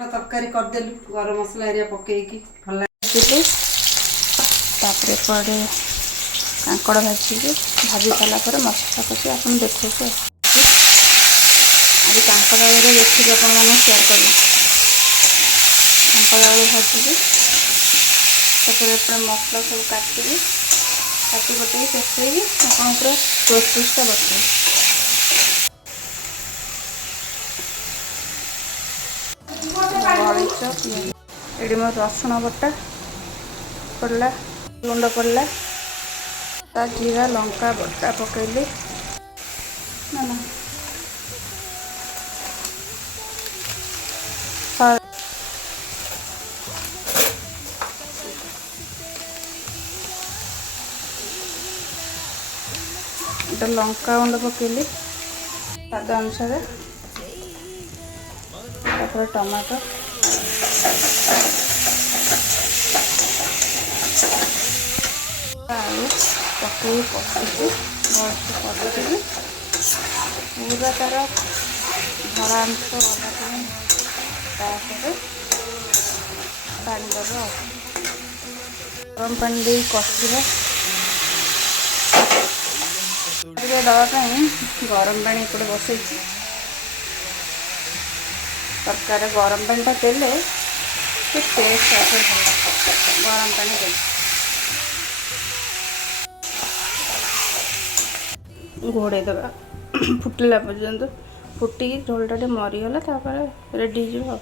तरकारी करदेलु गरम मसला एरिया पकईकी भल तापर पड़े कांकड़ भाजी भाजी सारा पर मसला कषि आप देखो आज कांकड़ आलू रेसिपी आप सेयार कर कांकड़ आलू भाजी मसला सब काटी बटे पेसई आप पूरा प्रोसेसटा बता ये मोर रसुण बटा पड़ला गुंड पड़ला ता जीरा लंका बटा पकईली ना ना लंका गुंड पकईली स्वाद अनुसार टमाटो आलू पकई पकड़ी पकड़ी पूरा तार धड़ा अंश गला पानी दबा गरम पानी दे कषा दवापाई गरम पानी एपटे बसई तरकार गरम पानी देले टेस्ट आसे गरम पानी दे घोड़े दबा फुटला पर्यंत फुटिकी झोलटा मरीगला रेडी हो।